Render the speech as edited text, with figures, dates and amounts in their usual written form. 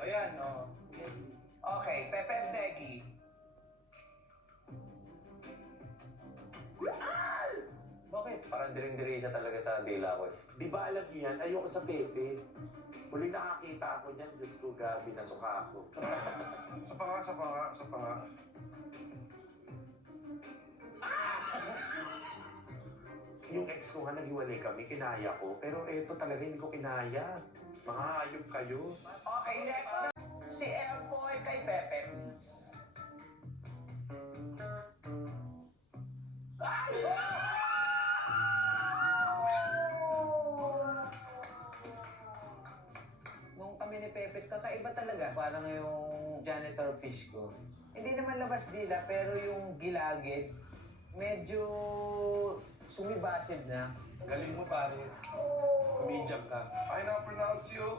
Ayan, oh. Okay, Pepe and Becky. Bakit? Parang diring-dirisa talaga sa dila ko. Di ba alam niyo yan? Ayoko sa Pepe. Huling nakakita ako niyan, Diyos ko, gabi, nasuka ako. Sa panga. Yung ex ko nga naghiwalay kami, kinaya ko. Pero eto talaga hindi ko kinaya. Mga hayop kayo. Okay, next na. Si Airboy kay Pepe, please. Ay! Nung kami ni Pepe, kakaiba talaga. Parang yung janitor fish ko. Hindi naman labas dila, pero yung gilagid, medyo sumibasib na. Galing mo, pare. Comedian ka. I now pronounce you